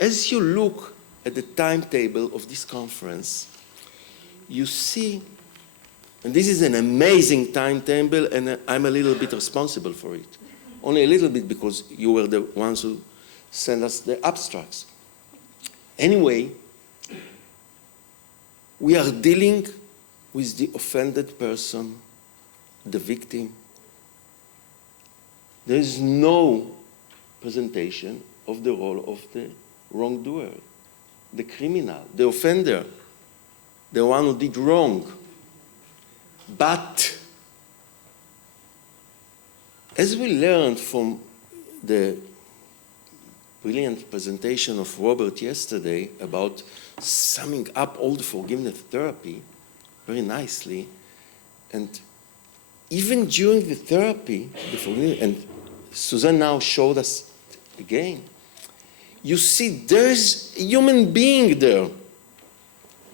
as you look at the timetable of this conference, you see, and this is an amazing timetable, and I'm a little bit responsible for it. Only a little bit because you were the ones who sent us the abstracts. Anyway, we are dealing with the offended person, the victim. There is no presentation of the role of the wrongdoer, the criminal, the offender, the one who did wrong. But as we learned from the brilliant presentation of Robert yesterday about summing up all the forgiveness therapy very nicely, and even during the therapy, the forgiveness, and Suzanne now showed us again, you see there's a human being there.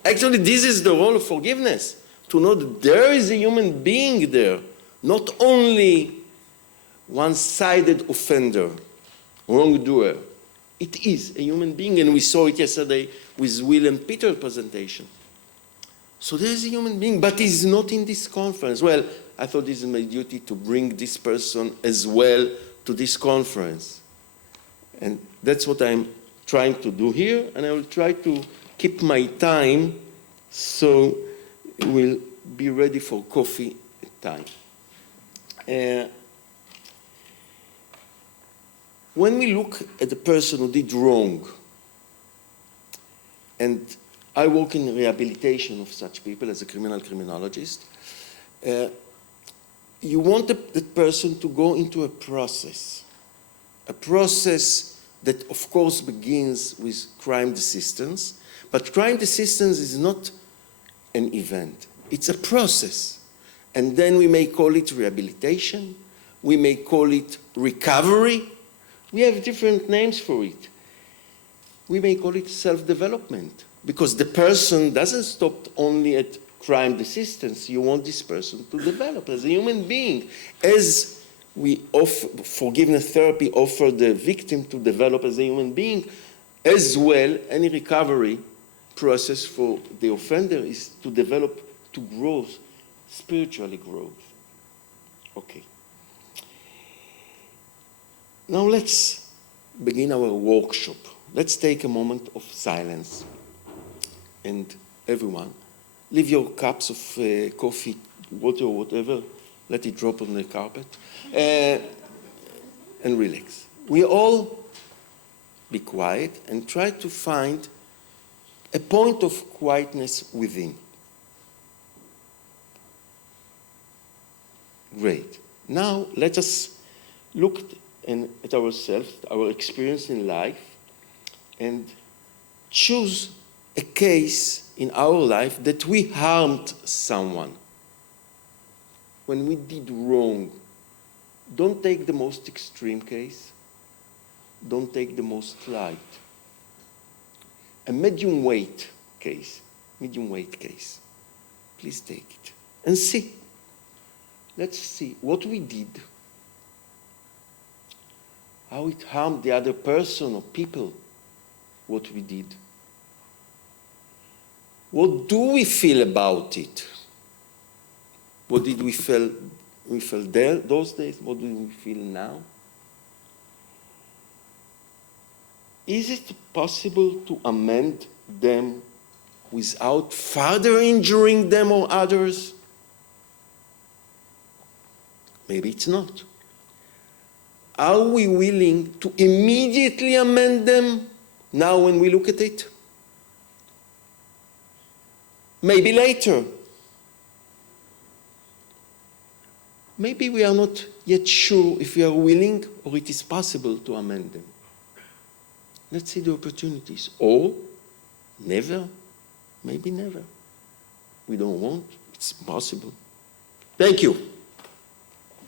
Actually, this is the role of forgiveness, to know that there is a human being there, not only one-sided offender, wrongdoer. It is a human being, and we saw it yesterday with Will and Peter's presentation. So there is a human being, but he's not in this conference. Well, I thought it is my duty to bring this person as well to this conference. And that's what I'm trying to do here, and I will try to keep my time so we'll be ready for coffee time. When we look at the person who did wrong, and I work in rehabilitation of such people as a criminologist, you want the person to go into a process that of course begins with crime desistance, but crime desistance is not an event, it's a process. And then we may call it rehabilitation, we may call it recovery. We have different names for it. We may call it self-development, because the person doesn't stop only at crime desistance. You want this person to develop as a human being, as we offer forgiveness therapy, offer the victim to develop as a human being, as well any recovery process for the offender is to develop, to grow, spiritually grow. Okay. Now let's begin our workshop. Let's take a moment of silence. And everyone, leave your cups of coffee, water, whatever, let it drop on the carpet, and relax. We all be quiet and try to find a point of quietness within. Great. Now let us look at ourselves, our experience in life, and choose a case in our life that we harmed someone. When we did wrong, don't take the most extreme case. Don't take the most light. A medium weight case. Please take it and see. Let's see what we did, how it harmed the other person or people, what we did. What do we feel about it? What did we feel there those days? What do we feel now? Is it possible to amend them without further injuring them or others? Maybe it's not. Are we willing to immediately amend them now when we look at it? Maybe later. Maybe we are not yet sure if we are willing or it is possible to amend them. Let's see the opportunities. Or never, maybe never. We don't want, it's possible. Thank you.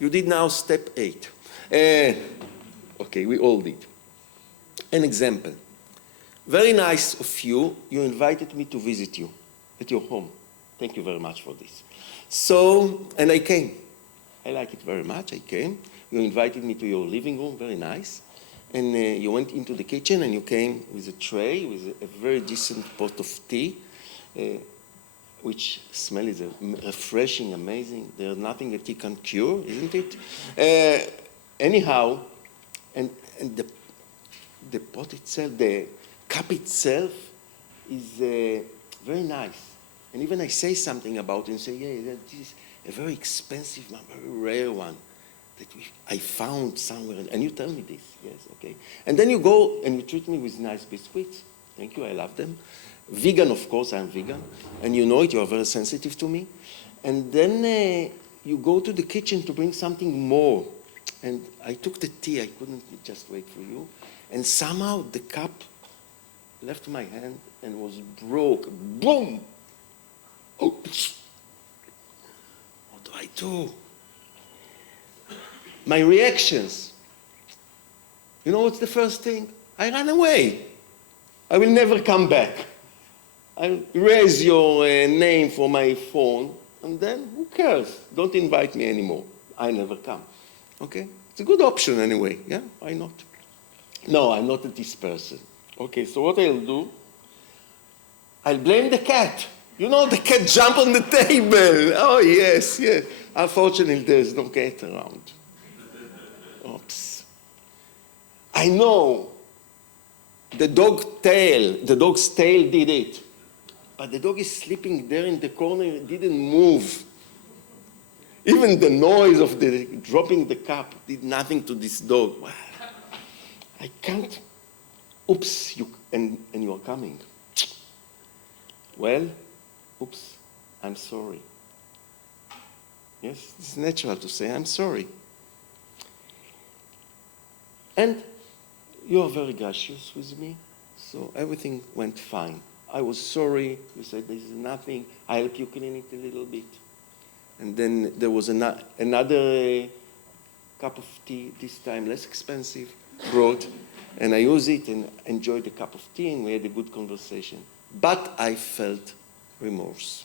You did now step 8. Okay, we all did. An example. Very nice of you. You invited me to visit you at your home. Thank you very much for this. So, and I came. I like it very much. I came. You invited me to your living room. Very nice. And you went into the kitchen and you came with a tray with a very decent pot of tea, which smell is refreshing, amazing. There's nothing that tea can cure, isn't it? Anyhow, and the pot itself, the cup itself is very nice. And even I say something about it and say, yeah, this is a very expensive one, very rare one that I found somewhere. And you tell me this, yes, okay. And then you go and you treat me with nice biscuits. Thank you, I love them. Vegan, of course, I'm vegan. And you know it, you are very sensitive to me. And then you go to the kitchen to bring something more. And I took the tea, I couldn't just wait for you. And somehow the cup left my hand and was broke. Boom! Oops! What do I do? My reactions. You know what's the first thing? I ran away. I will never come back. I'll erase your name from my phone, and then who cares? Don't invite me anymore. I never come. Okay? It's a good option anyway. Yeah? Why not? No, I'm not this person. Okay, so what I'll do, I'll blame the cat. You know, the cat jumped on the table. Oh, yes, yes. Unfortunately, there's no cat around. Oops. I know the dog's tail did it. But the dog is sleeping there in the corner, it didn't move. Even the noise of the dropping the cup did nothing to this dog. Well, I can't. Oops, and you are coming. Well, oops, I'm sorry. Yes, it's natural to say, I'm sorry. And you are very gracious with me, so everything went fine. I was sorry, you said this is nothing, I help you clean it a little bit. And then there was another cup of tea, this time less expensive, brought, and I used it and enjoyed the cup of tea and we had a good conversation. But I felt remorse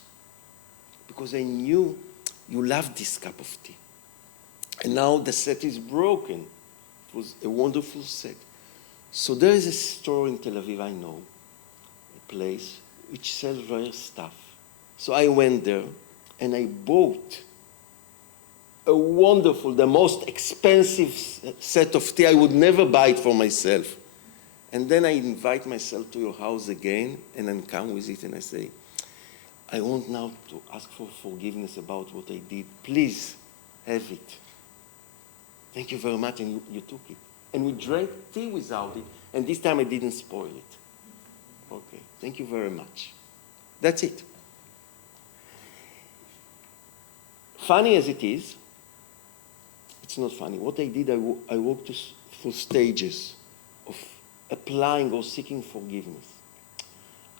because I knew you loved this cup of tea. And now the set is broken. It was a wonderful set. So there is a store in Tel Aviv I know, place which sells rare stuff. So I went there and I bought a wonderful, the most expensive set of tea. I would never buy it for myself. And then I invite myself to your house again and then come with it and I say, I want now to ask for forgiveness about what I did. Please have it. Thank you very much. And you took it. And we drank tea without it. And this time I didn't spoil it. Okay, thank you very much. That's it. Funny as it is, it's not funny. What I did, I walked through stages of applying or seeking forgiveness.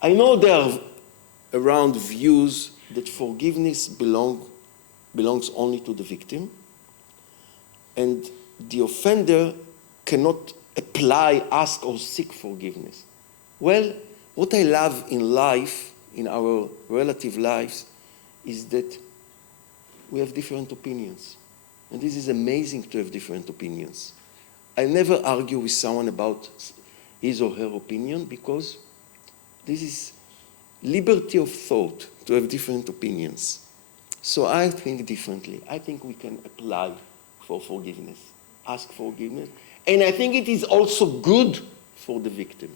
I know there are around views that forgiveness belongs only to the victim, and the offender cannot apply, ask, or seek forgiveness. Well, what I love in life, in our relative lives, is that we have different opinions. And this is amazing to have different opinions. I never argue with someone about his or her opinion because this is liberty of thought to have different opinions. So I think differently. I think we can apply for forgiveness, ask forgiveness. And I think it is also good for the victim.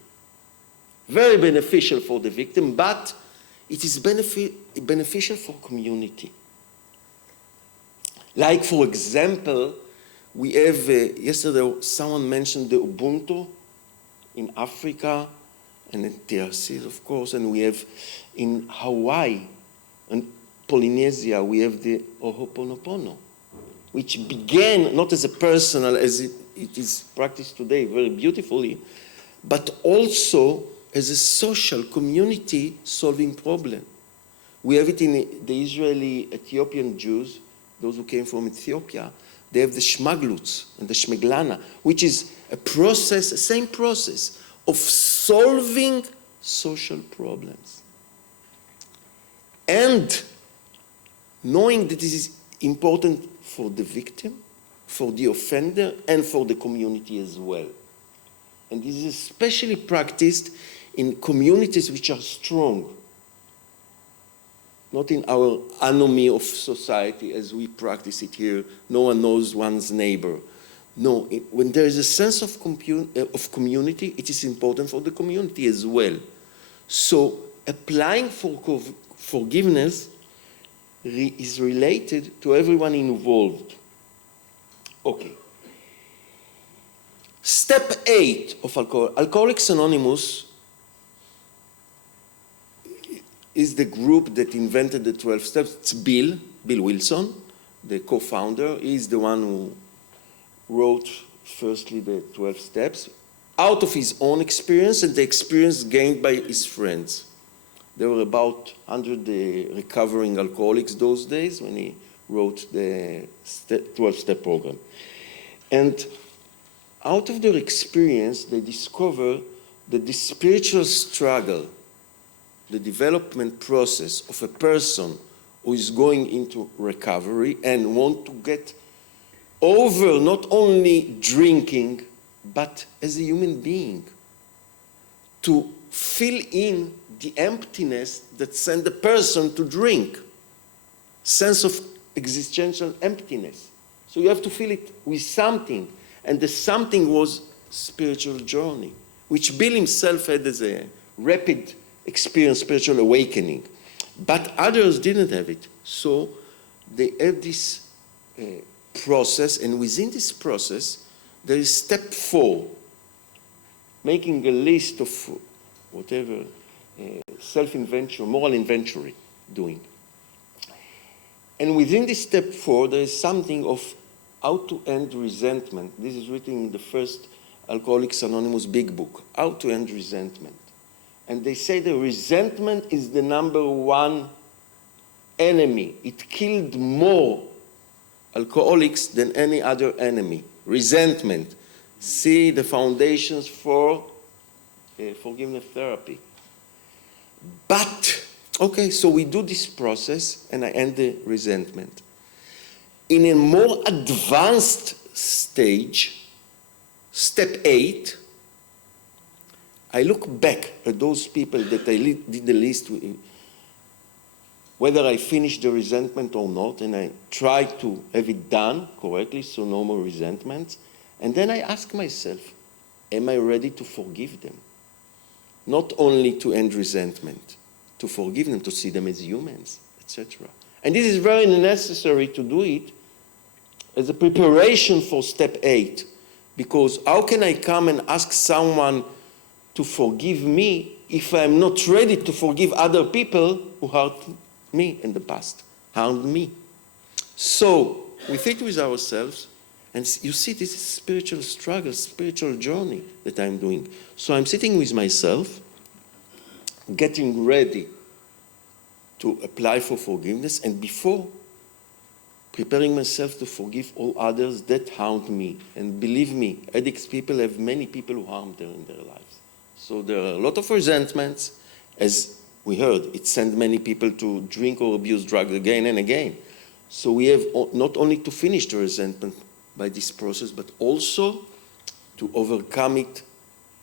Very beneficial for the victim, but it is beneficial for community. Like, for example, we have, yesterday someone mentioned the Ubuntu in Africa and in DRC, of course, and we have in Hawaii and Polynesia, we have the Ho'oponopono, which began not as a personal, as it is practiced today very beautifully, but also as a social community solving problem. We have it in the Israeli Ethiopian Jews, those who came from Ethiopia. They have the shmagluts and the shmeglana, which is a process, the same process of solving social problems. And knowing that this is important for the victim, for the offender, and for the community as well. And this is especially practiced in communities which are strong, not in our anomie of society as we practice it here. No one knows one's neighbor. No, when there is a sense of community, it is important for the community as well. So applying for forgiveness is related to everyone involved. Okay. Step 8 of Alcoholics Anonymous is the group that invented the 12 steps. It's Bill Wilson, the co-founder. He's the one who wrote firstly the 12 steps out of his own experience and the experience gained by his friends. There were about 100 recovering alcoholics those days when he wrote the 12-step program. And out of their experience, they discover that the spiritual struggle, the development process of a person who is going into recovery and want to get over not only drinking, but as a human being, to fill in the emptiness that sent the person to drink, sense of existential emptiness. So you have to fill it with something, and the something was spiritual journey, which Bill himself had as a rapid experience, spiritual awakening. But others didn't have it. So they have this process, and within this process, there is step 4, making a list of whatever self-inventory, moral inventory doing. And within this step 4, there is something of how to end resentment. This is written in the first Alcoholics Anonymous big book, How to End Resentment. And they say the resentment is the #1 enemy. It killed more alcoholics than any other enemy. Resentment. See the foundations for forgiveness therapy. But, okay, so we do this process and I end the resentment. In a more advanced stage, step 8, I look back at those people that I did the list with, whether I finished the resentment or not, and I try to have it done correctly, so no more resentments. And then I ask myself, am I ready to forgive them? Not only to end resentment, to forgive them, to see them as humans, etc. And this is very necessary to do it as a preparation for step 8. Because how can I come and ask someone to forgive me if I'm not ready to forgive other people who hurt me in the past, harmed me? So we fit with ourselves, and you see this is spiritual struggle, spiritual journey that I'm doing. So I'm sitting with myself, getting ready to apply for forgiveness, and before preparing myself to forgive all others that harmed me. And believe me, addicts people have many people who harmed them in their lives. So there are a lot of resentments. As we heard, it sent many people to drink or abuse drugs again and again. So we have not only to finish the resentment by this process, but also to overcome it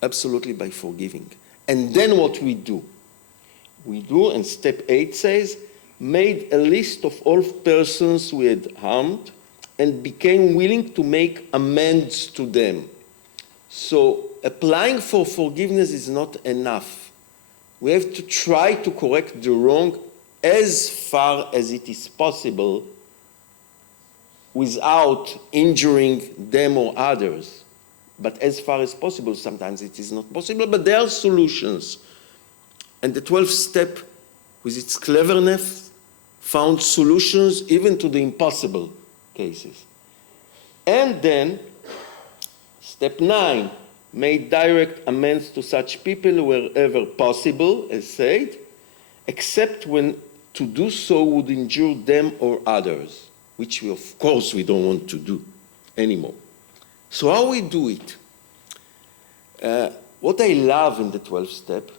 absolutely by forgiving. And then what we do? We do, and step 8 says, made a list of all persons we had harmed and became willing to make amends to them. So applying for forgiveness is not enough. We have to try to correct the wrong as far as it is possible without injuring them or others. But as far as possible, sometimes it is not possible, but there are solutions. And the 12th step, with its cleverness, found solutions even to the impossible cases. And then, step 9, made direct amends to such people wherever possible, as said, except when to do so would injure them or others, which we, of course, we don't want to do anymore. So how we do it? What I love in the 12th step,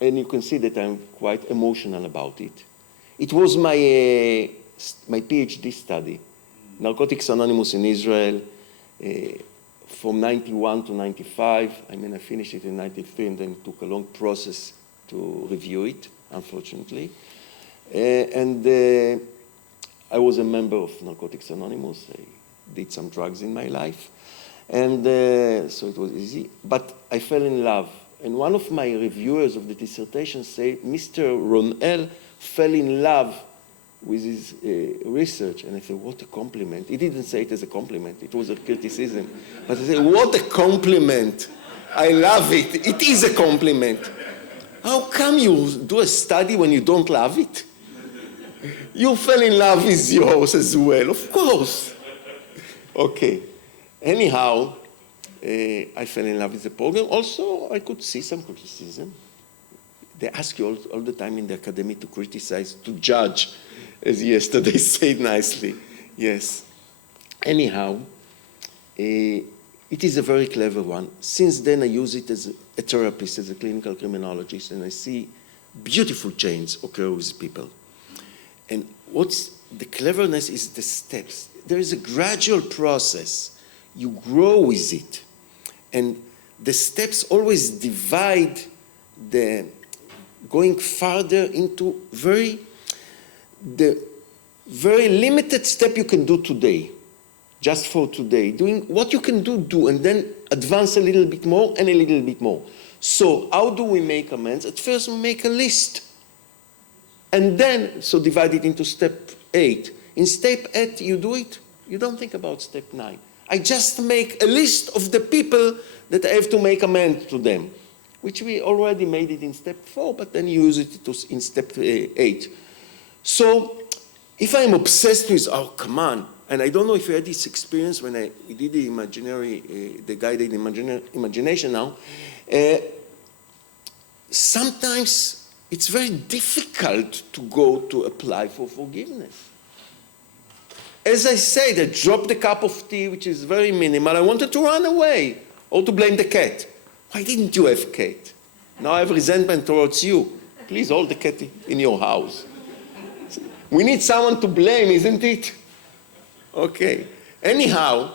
and you can see that I'm quite emotional about it, it was my PhD study, Narcotics Anonymous in Israel, from 91 to 95. I mean, I finished it in 93 and then took a long process to review it, unfortunately. I was a member of Narcotics Anonymous. I did some drugs in my life. And so it was easy. But I fell in love. And one of my reviewers of the dissertation said, Mr. Ronel fell in love with his research. And I said, what a compliment. He didn't say it as a compliment. It was a criticism. But I said, what a compliment. I love it. It is a compliment. How come you do a study when you don't love it? You fell in love with yours as well, of course. Okay. Anyhow, I fell in love with the program. Also, I could see some criticism. They ask you all the time in the academy to criticize, to judge, as yesterday said nicely. Yes. Anyhow, it is a very clever one. Since then, I use it as a therapist, as a clinical criminologist, and I see beautiful changes occur with people. And what's the cleverness is the steps. There is a gradual process. You grow with it. And the steps always divide the going farther into the very limited step you can do today, just for today. Doing what you can do, and then advance a little bit more and a little bit more. So how do we make amends? At first, we make a list. And then, so divide it into step 8. In step 8, you do it. You don't think about step 9. I just make a list of the people that I have to make amends to them, which we already made it in step 4, but then you use it in step 8. So if I'm obsessed with, oh, come on, and I don't know if you had this experience when we did the guided imagination now, sometimes it's very difficult to go to apply for forgiveness. As I said, I dropped the cup of tea, which is very minimal. I wanted to run away or to blame the cat. Why didn't you have cat? Now I have resentment towards you. Please hold the cat in your house. We need someone to blame, isn't it? Okay. Anyhow,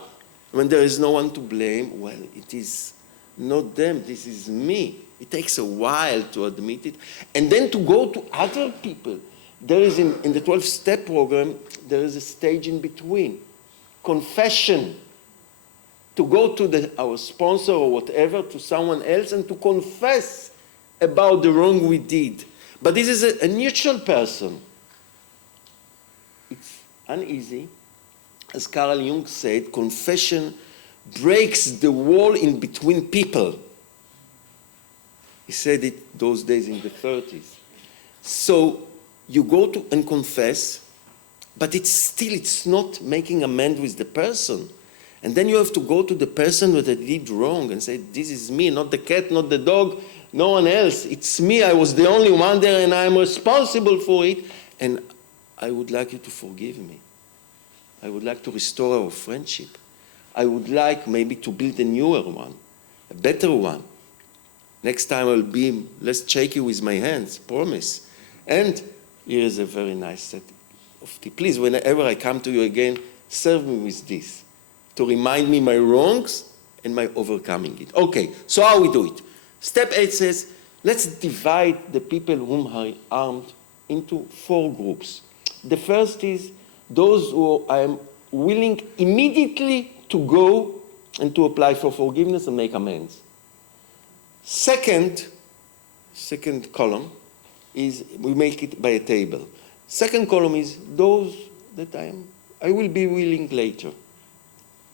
when there is no one to blame, well, it is not them, this is me. It takes a while to admit it. And then to go to other people. There is, in the 12-step program, there is a stage in between. Confession. To go to our sponsor or whatever, to someone else, and to confess about the wrong we did. But this is a neutral person. It's uneasy. As Carl Jung said, confession breaks the wall in between people. He said it those days in the 30s. So you go to and confess, but it's not making amends with the person. And then you have to go to the person that did wrong and say, this is me, not the cat, not the dog, no one else. It's me, I was the only one there and I'm responsible for it. And I would like you to forgive me. I would like to restore our friendship. I would like maybe to build a newer one, a better one. Next time I'll be less shaky with my hands, promise. And here is a very nice set of tea. Please, whenever I come to you again, serve me with this to remind me my wrongs and my overcoming it. Okay, so how we do it? Step 8 says, let's divide the people whom I harmed into 4 groups. The first is those who I am willing immediately to go and to apply for forgiveness and make amends. Second column is we make it by a table. Second column is those that I will be willing later.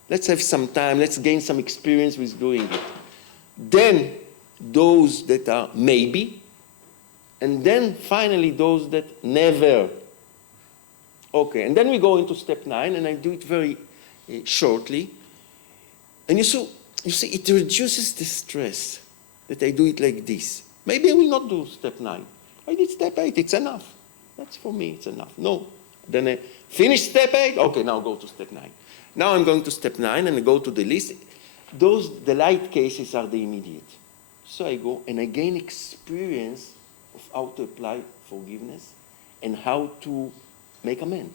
Let's have some time, let's gain some experience with doing it. Then those that are maybe, and then finally those that never. Okay, and then we go into step 9, and I do it very shortly. And you see, it reduces the stress that I do it like this. Maybe I will not do step 9. I did step 8, it's enough. That's for me, it's enough. No. Then I finish step 8, okay, now go to step 9. Now I'm going to step 9 and I go to the list. The light cases are the immediate. So I go and I gain experience of how to apply forgiveness and how to make amends.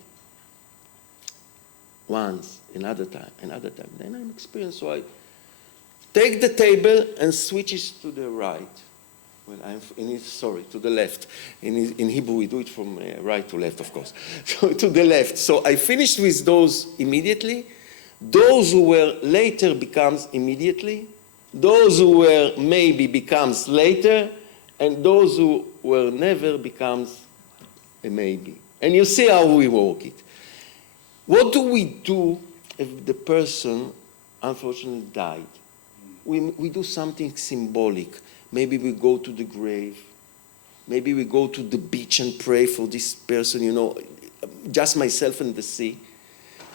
Once, another time. Then I'm experienced. So take the table and switch it to the right. Well, to the left. In Hebrew, we do it from right to left, of course. So to the left. So I finished with those immediately. Those who were later becomes immediately. Those who were maybe becomes later. And those who were never becomes a maybe. And you see how we work it. What do we do if the person unfortunately died? We do something symbolic. Maybe we go to the grave. Maybe we go to the beach and pray for this person, you know, just myself and the sea.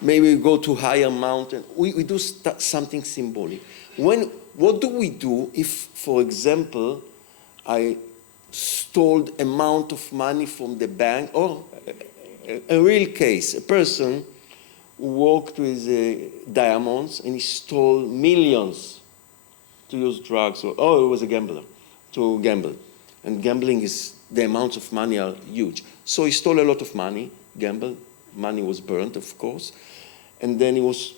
Maybe we go to higher mountain. We do something symbolic. What do we do if, for example, I stole amount of money from the bank, or a real case, a person who worked with diamonds and he stole millions to use drugs, or he was a gambler, to gamble. And gambling the amounts of money are huge. So he stole a lot of money, gambled, money was burnt, of course, and then he was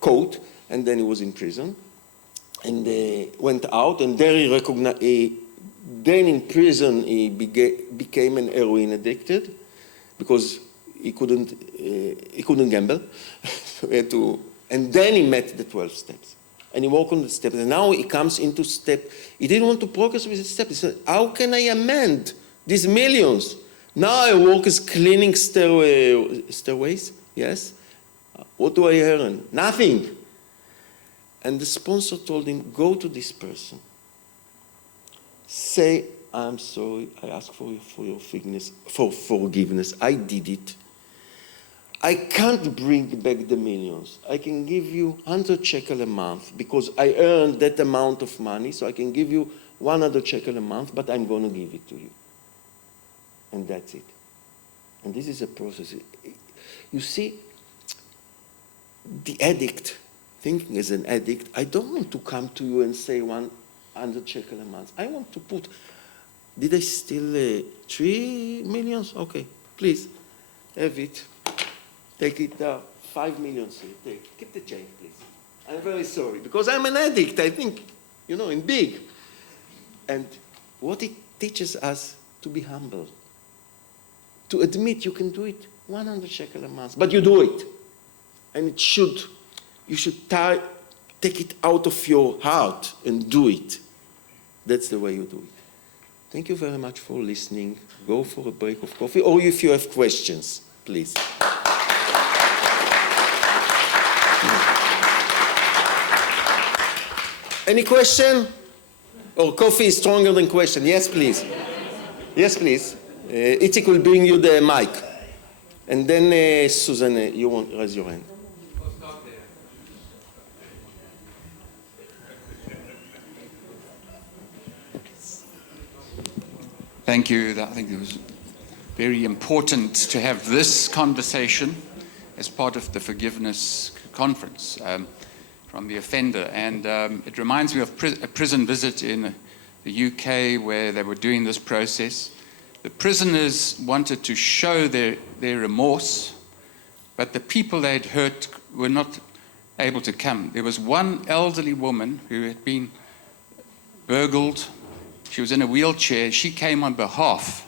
caught, and then he was in prison, and went out, and there then in prison he became an heroin addicted, because he couldn't gamble, and then he met the 12 steps. And he walked on the steps, and now he comes into step. He didn't want to progress with the step. He said, how can I amend these millions? Now I work as cleaning stairways, yes? What do I earn? Nothing. And the sponsor told him, go to this person. Say, I'm sorry, I ask for your forgiveness. I did it. I can't bring back the millions. I can give you 100 shekel a month because I earned that amount of money, so I can give you 100 shekel a month, but I'm going to give it to you. And that's it. And this is a process. You see, the addict, thinking as an addict, I don't want to come to you and say 100 shekel a month. I want to put, did I steal 3 millions? Okay, please, have it. Take it, 5 million, take. Keep the change, please. I'm very sorry, because I'm an addict, I think, you know, in big. And what it teaches us to be humble. To admit you can do it, 100 shekel a month, but you do it. And you should take it out of your heart and do it. That's the way you do it. Thank you very much for listening. Go for a break of coffee, or if you have questions, please. Any question? Or coffee is stronger than question? Yes, please. Yes, please. Itzik will bring you the mic. And then, Susan, you want to raise your hand. Thank you. I think it was very important to have this conversation as part of the forgiveness conference. From the offender, and it reminds me of a prison visit in the UK where they were doing this process. The prisoners wanted to show their remorse, but the people they'd hurt were not able to come. There was one elderly woman who had been burgled. She was in a wheelchair. She came on behalf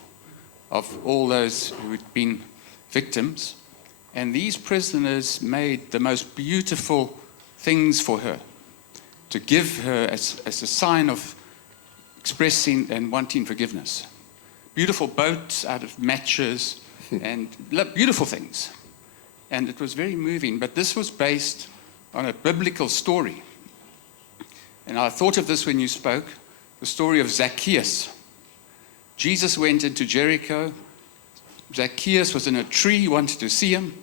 of all those who had been victims, and these prisoners made the most beautiful things for her, to give her as a sign of expressing and wanting forgiveness. Beautiful boats out of matches and beautiful things. And it was very moving, but this was based on a biblical story. And I thought of this when you spoke, the story of Zacchaeus. Jesus went into Jericho. Zacchaeus was in a tree, he wanted to see him.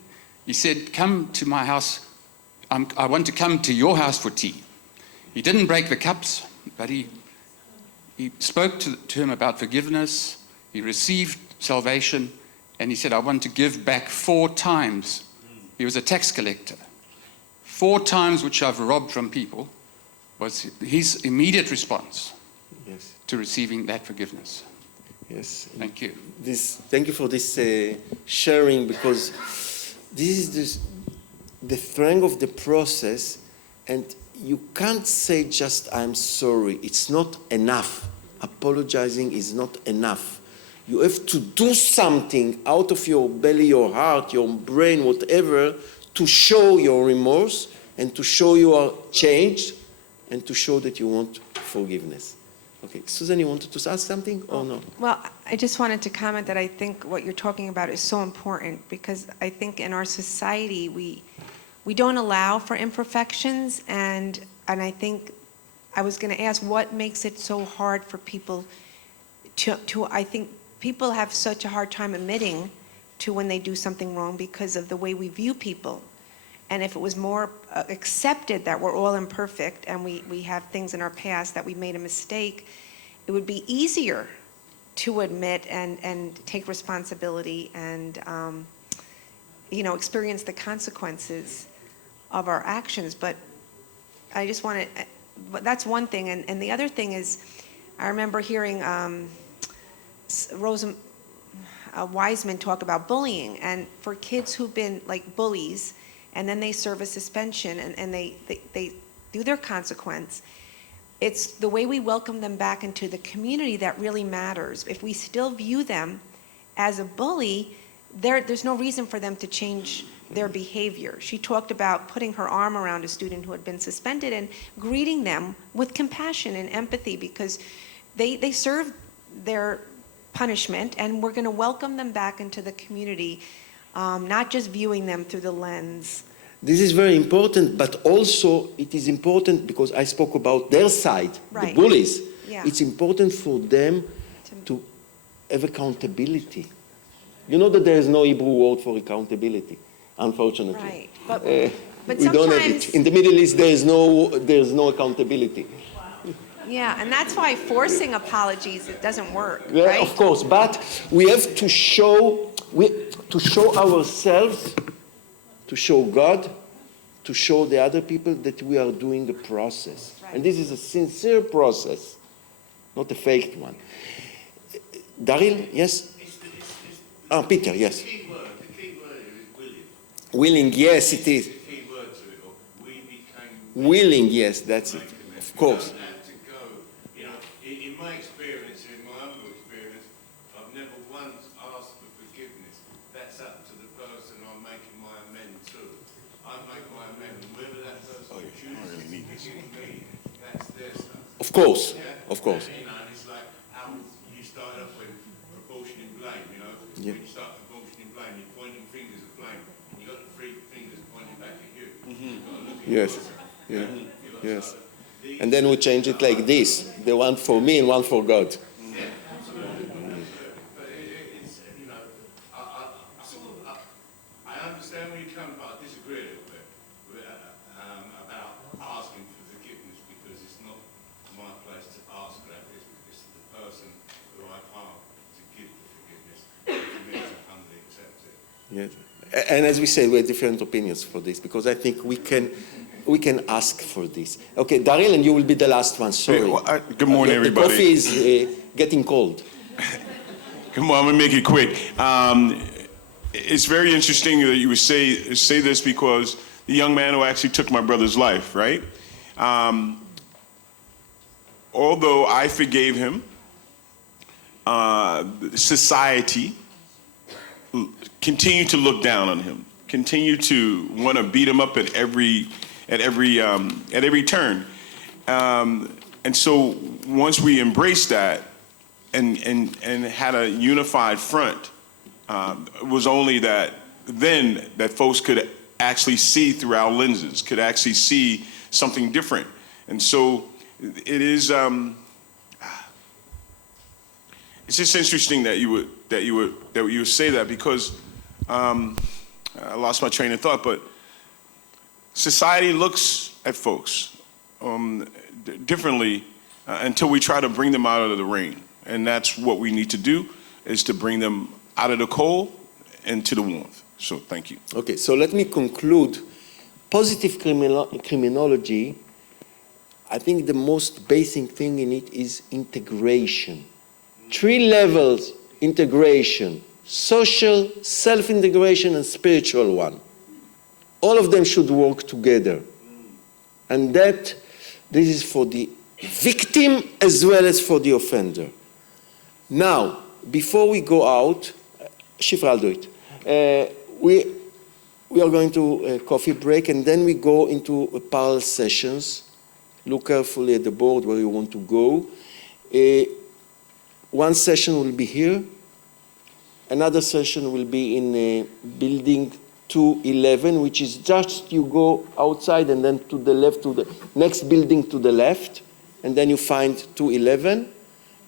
He said, come to my house. I want to come to your house for tea. He didn't break the cups, but he spoke to him about forgiveness. He received salvation, and he said, I want to give back 4 times. He was a tax collector. 4 times which I've robbed from people was his immediate response to receiving that forgiveness. Yes. Thank you. Thank you for this sharing, because this is the strength of the process, and you can't say just, I'm sorry. It's not enough. Apologizing is not enough. You have to do something out of your belly, your heart, your brain, whatever, to show your remorse and to show you are changed and to show that you want forgiveness. Okay, Susan, you wanted to ask something or no? Well, I just wanted to comment that I think what you're talking about is so important, because I think in our society we don't allow for imperfections, and I think I was going to ask what makes it so hard for people to I think people have such a hard time admitting to when they do something wrong because of the way we view people. And if it was more accepted that we're all imperfect and we have things in our past that we made a mistake, it would be easier to admit and take responsibility and experience the consequences of our actions. But I just want to, but that's one thing. And the other thing is, I remember hearing Wiseman talk about bullying, and for kids who've been like bullies, and then they serve a suspension and they do their consequence, it's the way we welcome them back into the community that really matters. If we still view them as a bully, there's no reason for them to change their behavior. She talked about putting her arm around a student who had been suspended and greeting them with compassion and empathy, because they served their punishment, and we're going to welcome them back into the community, not just viewing them through the lens. This is very important, but also it is important because I spoke about their side, Right. the bullies. Yeah. It's important for them to have accountability. You know that there is no Hebrew word for accountability, unfortunately. Right. But We don't have it. In the Middle East, there is no accountability. Yeah, and that's why forcing apologies, it doesn't work, Yeah, right? of course, but we have to show ourselves, to show God, to show the other people that we are doing a process. Right. And this is a sincere process, not a faked one. Daryl, yes? Peter, yes. The key word is willing. Willing, yes, it is. The key word to it, or we became Willing, yes, that's it. Of course. You don't have to go, in my experience, in my humble experience, I've never once asked for forgiveness. That's up to the person I'm making my amend to. I make my amend, whether that person chooses to forgive me, that's their stuff. Of course, Yeah? of course. And it's like how you started off with proportioning blame, Yeah. When you start proportioning blame, you're pointing fingers at blame, and you've got the three fingers pointing back at you. You've got to look at Yes, yourself. yeah, You've got to yes. start with And then we change it like this, the one for me and one for God. Yeah, absolutely. But it's, I understand where you come, but I disagree a little bit about asking for forgiveness, because it's not my place to ask for that. It's the person who I've harmed to give the forgiveness, for me to humbly accept it. Yes. And as we said, we have different opinions for this, because I think we can ask for this. Okay, Daryl, and you will be the last one. Sorry. Hey, well, good morning, The everybody. coffee is getting cold. Come on, I'm gonna make it quick. It's very interesting that you would say this, because the young man who actually took my brother's life, right? Although I forgave him, society continued to look down on him, continued to want to beat him up at every turn. And so once we embraced that and had a unified front, it was only then that folks could actually see through our lenses, could actually see something different. And so it is, it's just interesting that you would say that, because I lost my train of thought, but society looks at folks differently until we try to bring them out of the rain. And that's what we need to do, is to bring them out of the cold and to the warmth. So thank you. Okay, so let me conclude. Positive criminology, I think the most basic thing in it is integration. 3 levels: integration, social, self-integration, and spiritual one. All of them should work together. And that this is for the victim as well as for the offender. Now, before we go out, Shifra, I'll do it. We are going to a coffee break, and then we go into parallel sessions. Look carefully at the board where you want to go. One session will be here. Another session will be in building 211, which is just you go outside and then to the left, to the next building to the left, and then you find 211.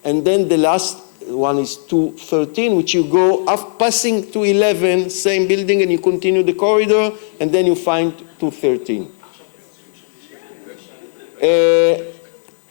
And then the last one is 213, which you go passing 211, same building, and you continue the corridor, and then you find 213.